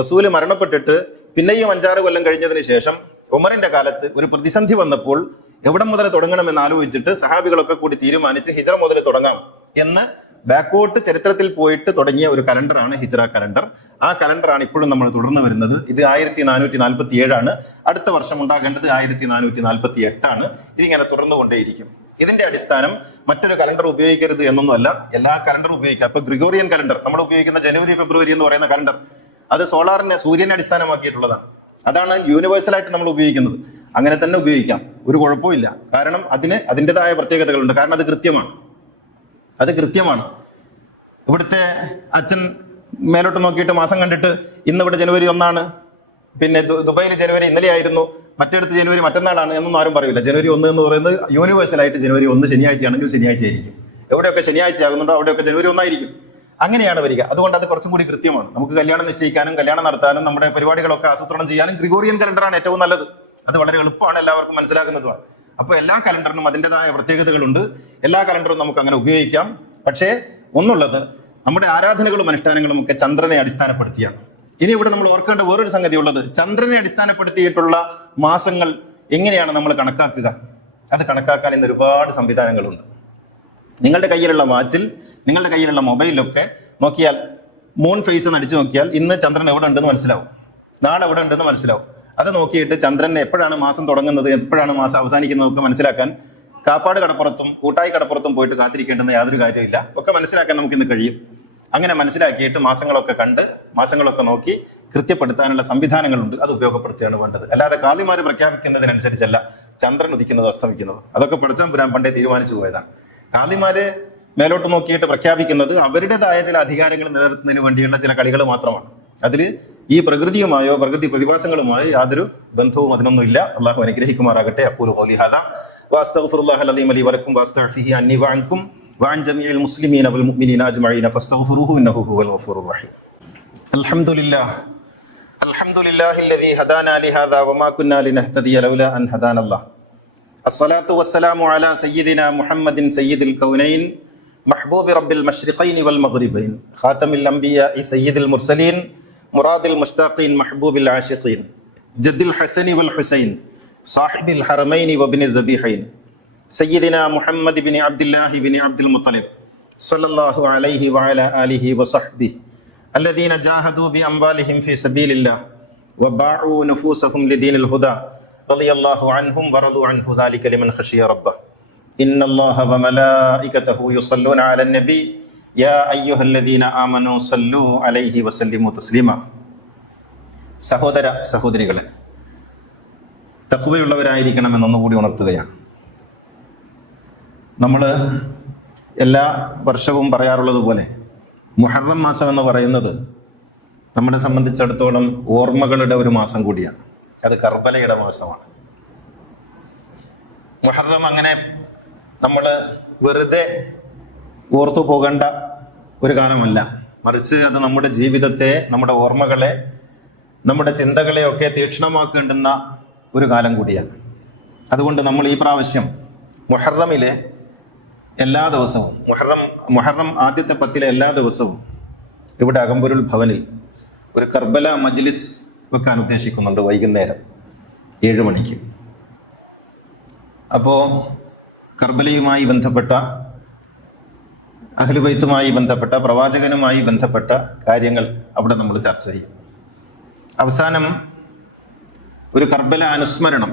റസൂല് മരണപ്പെട്ടിട്ട് പിന്നെയും 5-6 കൊല്ലം കഴിഞ്ഞതിന് ശേഷം ഉമറിന്റെ കാലത്ത് ഒരു പ്രതിസന്ധി വന്നപ്പോൾ എവിടെ മുതൽ തുടങ്ങണമെന്ന് ആലോചിച്ചിട്ട് സഹാബികളൊക്കെ കൂടി തീരുമാനിച്ച് ഹിജ്റ മുതൽ തുടങ്ങാം എന്ന് ബാക്കോട്ട് ചരിത്രത്തിൽ പോയിട്ട് തുടങ്ങിയ ഒരു കലണ്ടറാണ് ഹിജ്റ കലണ്ടർ. ആ കലണ്ടറാണ് ഇപ്പോഴും നമ്മൾ തുടർന്ന് വരുന്നത്. ഇത് 1447 അടുത്ത വർഷം ഉണ്ടാകേണ്ടത് 1448. ഇതിങ്ങനെ തുടർന്നുകൊണ്ടേയിരിക്കും. ഇതിന്റെ അടിസ്ഥാനം മറ്റൊരു കലണ്ടർ ഉപയോഗിക്കരുത് എന്നൊന്നുമല്ല, എല്ലാ കലണ്ടറും ഉപയോഗിക്കാം. ഇപ്പൊ ഗ്രിഗോറിയൻ കലണ്ടർ നമ്മൾ ഉപയോഗിക്കുന്ന ജനുവരി ഫെബ്രുവരി എന്ന് പറയുന്ന കലണ്ടർ, അത് സൂര്യനെ അടിസ്ഥാനമാക്കിയിട്ടുള്ളതാണ്. അതാണ് യൂണിവേഴ്സലായിട്ട് നമ്മൾ ഉപയോഗിക്കുന്നത്. അങ്ങനെ തന്നെ ഉപയോഗിക്കാം, ഒരു കുഴപ്പമില്ല. കാരണം അതിന് അതിൻ്റെതായ പ്രത്യേകതകളുണ്ട്. കാരണം അത് കൃത്യമാണ്. ഇവിടുത്തെ അച്ഛൻ മേലോട്ട് നോക്കിയിട്ട് മാസം കണ്ടിട്ട് ഇന്ന് ഇവിടെ ജനുവരി 1, പിന്നെ ദുബായിൽ ജനുവരി ഇന്നലെ ആയിരുന്നു, മറ്റെടുത്ത് ജനുവരി മറ്റന്നാളാണ് എന്നൊന്നും ആരും പറയില്ല. ജനുവരി 1 എന്ന് പറയുന്നത് യൂണിവേഴ്സലായിട്ട് ജനുവരി 1 ശനിയാഴ്ചയാണെങ്കിൽ ശനിയാഴ്ച ആയിരിക്കും. എവിടെയൊക്കെ ശനിയാഴ്ച ആകുന്നുണ്ടോ അവിടെയൊക്കെ ജനുവരി 1 ആയിരിക്കും. അങ്ങനെയാണ് വരിക. അതുകൊണ്ട് അത് കുറച്ചും കൂടി കൃത്യമാണ്. നമുക്ക് കല്യാണം നിശ്ചയിക്കാനും കല്യാണം നടത്താനും നമ്മുടെ പരിപാടികളൊക്കെ ആസൂത്രണം ചെയ്യാനും ഗ്രിഗോറിയൻ കലണ്ടറാണ് ഏറ്റവും നല്ലത്. അത് വളരെ എളുപ്പമാണ്, എല്ലാവർക്കും മനസ്സിലാക്കുന്നതുമാണ്. അപ്പോൾ എല്ലാ കലണ്ടറിനും അതിൻ്റെതായ പ്രത്യേകതകളുണ്ട്. എല്ലാ കലണ്ടറും നമുക്ക് അങ്ങനെ ഉപയോഗിക്കാം. പക്ഷേ ഒന്നുള്ളത്, നമ്മുടെ ആരാധനകളും അനുഷ്ഠാനങ്ങളും ഒക്കെ ചന്ദ്രനെ അടിസ്ഥാനപ്പെടുത്തിയാണ്. ഇനി ഇവിടെ നമ്മൾ ഓർക്കേണ്ട വേറൊരു സംഗതി ഉള്ളത്, ചന്ദ്രനെ അടിസ്ഥാനപ്പെടുത്തിയിട്ടുള്ള മാസങ്ങൾ എങ്ങനെയാണ് നമ്മൾ കണക്കാക്കുക? അത് കണക്കാക്കാൻ ഇന്ന് ഒരുപാട് സംവിധാനങ്ങളുണ്ട്. നിങ്ങളുടെ കയ്യിലുള്ള വാച്ചിൽ, നിങ്ങളുടെ കയ്യിലുള്ള മൊബൈലിലൊക്കെ നോക്കിയാൽ, മൂൺ ഫേസ് എന്ന് അടിച്ചു നോക്കിയാൽ ഇന്ന് ചന്ദ്രൻ എവിടെ ഉണ്ടെന്ന് മനസ്സിലാവും, നാളെ എവിടെ ഉണ്ടെന്ന് മനസ്സിലാവും. അത് നോക്കിയിട്ട് ചന്ദ്രൻ എപ്പോഴാണ് മാസം തുടങ്ങുന്നത്, എപ്പോഴാണ് മാസം അവസാനിക്കുന്നത് ഒക്കെ മനസ്സിലാക്കാൻ കാപ്പാട് കടപ്പുറത്തും കൂട്ടായി കടപ്പുറത്തും പോയിട്ട് കാത്തിരിക്കേണ്ടെന്ന് യാതൊരു കാര്യമില്ല. ഒക്കെ മനസ്സിലാക്കാൻ നമുക്കിന്ന് കഴിയും. അങ്ങനെ മനസ്സിലാക്കിയിട്ട് മാസങ്ങളൊക്കെ കണ്ട്, മാസങ്ങളൊക്കെ നോക്കി കൃത്യപ്പെടുത്താനുള്ള സംവിധാനങ്ങളുണ്ട്. അത് ഉപയോഗപ്പെടുത്തുകയാണ് വേണ്ടത്. അല്ലാതെ കാലിമാര് പ്രഖ്യാപിക്കുന്നതിനനുസരിച്ചല്ല ചന്ദ്രൻ ഉദിക്കുന്നത് അസ്തമിക്കുന്നത്. അതൊക്കെ പഠിച്ചാൻ പുരാൻ പണ്ടേ തീരുമാനിച്ചു പോയതാണ്. കാലിമാര് മേലോട്ട് നോക്കിയിട്ട് പ്രഖ്യാപിക്കുന്നത് അവരുടേതായ ചില അധികാരങ്ങൾ നിലനിർത്തുന്നതിന് വേണ്ടിയുള്ള ചില കളികൾ മാത്രമാണ്. അതിൽ ഈ പ്രകൃതിയുമായോ പ്രകൃതി പ്രതിഭാസങ്ങളുമായോ യാതൊരു ബന്ധവും അതിനൊന്നുമില്ല. അള്ളാഹു അനുഗ്രഹിക്കുമാറാകട്ടെ. അഖൂലു ഖൗലി ഹാദാ വഅസ്തഗ്ഫിറുല്ലാഹൽ അലീം ലി വലക്കും വഅസ്തഗ്ഫിഹി അന്നി വഅൻകും വഅൻ ജമീഇൽ മുസ്ലിമീന വൽ മുഅ്മിനീന അജ്മഈന ഫസ്തഗ്ഫിറുഹു ഇന്നഹു ഹുവൽ ഗഫൂറുർ റഹീം. അൽഹംദുലില്ലാഹില്ലദീ ഹദാനാ ലിഹാദാ വമാ കുന്നാ ലിനഹ്തദിയ ലൗലാ അൻ ഹദാനല്ലാഹ്. അസ്സലാത്തു വസ്സലാമു അലാ സയ്യിദിനാ മുഹമ്മദിൻ സയ്യിദിൽ കൗനൈൻ محبوب رب المشرقين والمغربين خاتم الأنبياء سيد المرسلين مراد المشتاقين محبوب العاشقين جد الحسن والحسين صاحب الحرمين وابن الذبيحين سيدنا محمد بن عبد الله بن عبد المطلب صلى الله عليه وعلى آله وصحبه الذين جاهدوا بأموالهم في سبيل الله وباعوا نفوسهم لدين الهدى رضي الله عنهم ورضوا عنه ذلك لمن خشي ربه إن الله وملائكته يصلون على النبي يا أيها الذين آمنوا صلوا عليه وسلموا تسليما. സഹോദര സഹോദരികളെ, തഖ്വയുള്ളവരായിരിക്കണമെന്നൊന്നുകൂടി ഉണർത്തുകയാണ്. നമ്മൾ എല്ലാ വർഷവും പറയാറുള്ളത് പോലെ മുഹറം മാസം എന്ന് പറയുന്നത് നമ്മളെ സംബന്ധിച്ചിടത്തോളം ഓർമ്മകളുടെ ഒരു മാസം കൂടിയാണ്. അത് കർബലയുടെ മാസമാണ്. മുഹറം അങ്ങനെ നമ്മൾ വെറുതെ ഓർത്തു പോകേണ്ട ഒരു കാലമല്ല, മറിച്ച് അത് നമ്മുടെ ജീവിതത്തെ, നമ്മുടെ ഓർമ്മകളെ, നമ്മുടെ ചിന്തകളെയൊക്കെ തീക്ഷ്ണമാക്കേണ്ടുന്ന ഒരു കാലം കൂടിയാണ്. അതുകൊണ്ട് നമ്മൾ ഈ പ്രാവശ്യം മുഹറമിലെ എല്ലാ ദിവസവും, മുഹറം ആദ്യത്തെ 10 എല്ലാ ദിവസവും ഇവിടെ അകമ്പൊരുൾ ഭവനിൽ ഒരു കർബല മജ്ലിസ് വെക്കാൻ ഉദ്ദേശിക്കുന്നുണ്ട്. വൈകുന്നേരം 7 മണിക്ക്. അപ്പോൾ കർബലയുമായി ബന്ധപ്പെട്ട, അഹ്ലുബൈത്തുമായി ബന്ധപ്പെട്ട, പ്രവാചകനുമായി ബന്ധപ്പെട്ട കാര്യങ്ങൾ അവിടെ നമ്മൾ ചർച്ച ചെയ്യും. അവസാനം ഒരു കർബല അനുസ്മരണം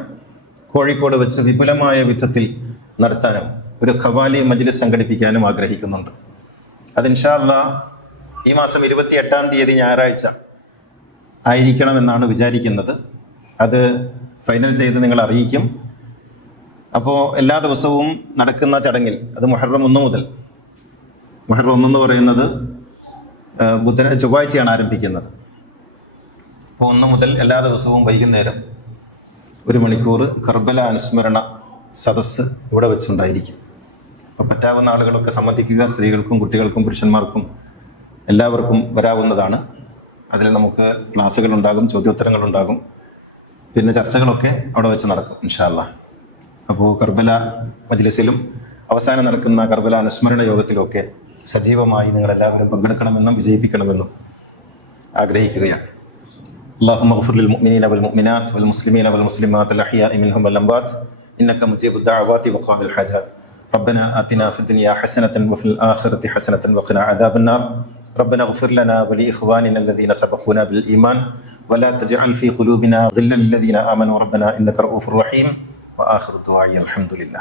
കോഴിക്കോട് വെച്ച് വിപുലമായ വിധത്തിൽ നടത്താനും ഒരു ഖവാലി മജ്ലിസ് സംഘടിപ്പിക്കാനും ആഗ്രഹിക്കുന്നുണ്ട്. അത് ഇൻഷാ അല്ലാഹ് ഈ മാസം 28-ാം തീയതി ഞായറാഴ്ച ആയിരിക്കണമെന്നാണ് വിചാരിക്കുന്നത്. അത് ഫൈനൽ ചെയ്ത് നിങ്ങൾ അറിയിക്കും. അപ്പോൾ എല്ലാ ദിവസവും നടക്കുന്ന ചടങ്ങിൽ, അത് മുഹറം 1 മുതൽ, മുഹറം 1 എന്ന് പറയുന്നത് ചൊവ്വാഴ്ചയാണ് ആരംഭിക്കുന്നത്. അപ്പോൾ 1 മുതൽ എല്ലാ ദിവസവും വൈകുന്നേരം 1 മണിക്കൂർ കർബല അനുസ്മരണ സദസ്സ് ഇവിടെ വെച്ചുണ്ടായിരിക്കും. അപ്പോൾ പറ്റാവുന്ന ആളുകളൊക്കെ സംബന്ധിക്കുക. സ്ത്രീകൾക്കും കുട്ടികൾക്കും പുരുഷന്മാർക്കും എല്ലാവർക്കും വരാവുന്നതാണ്. അതിൽ നമുക്ക് ക്ലാസ്സുകളുണ്ടാകും, ചോദ്യോത്തരങ്ങളുണ്ടാകും, പിന്നെ ചർച്ചകളൊക്കെ അവിടെ വെച്ച് നടക്കും ഇൻഷാ അല്ലാഹ്. അപ്പോൾ കർബല മജ്ലിസിലും അവസാനം നടക്കുന്ന കർബല അനുസ്മരണ യോഗത്തിലുമൊക്കെ സജീവമായി നിങ്ങളെല്ലാവരും പങ്കെടുക്കണമെന്നും വിജയിപ്പിക്കണമെന്നും ആഗ്രഹിക്കുകയാണ്. അല്ലാഹുമ്മ ഗ്ഫിർ ലിൽ മുഅ്മിനീന വൽ മുഅ്മിനാത്ത് വൽ മുസ്ലിമീന വൽ മുസ്ലിമാത്ത് അൽ അഹ്യാഇ മിൻഹും വൽ അംവാത്ത് ഇന്നക മുജീബുദ് ദഅവാതി വഖാദിൽ ഹാജാത്ത് ربنا آتنا في الدنيا حسنة وفي الآخرة حسنة وقنا عذاب النار ربنا اغفر لنا ولإخواننا الذين سبقونا بالإيمان ولا تجعل في قلوبنا غلا للذين آمنوا ربنا إنك رؤوف رحيم وآخر الدعاء الحمد لله.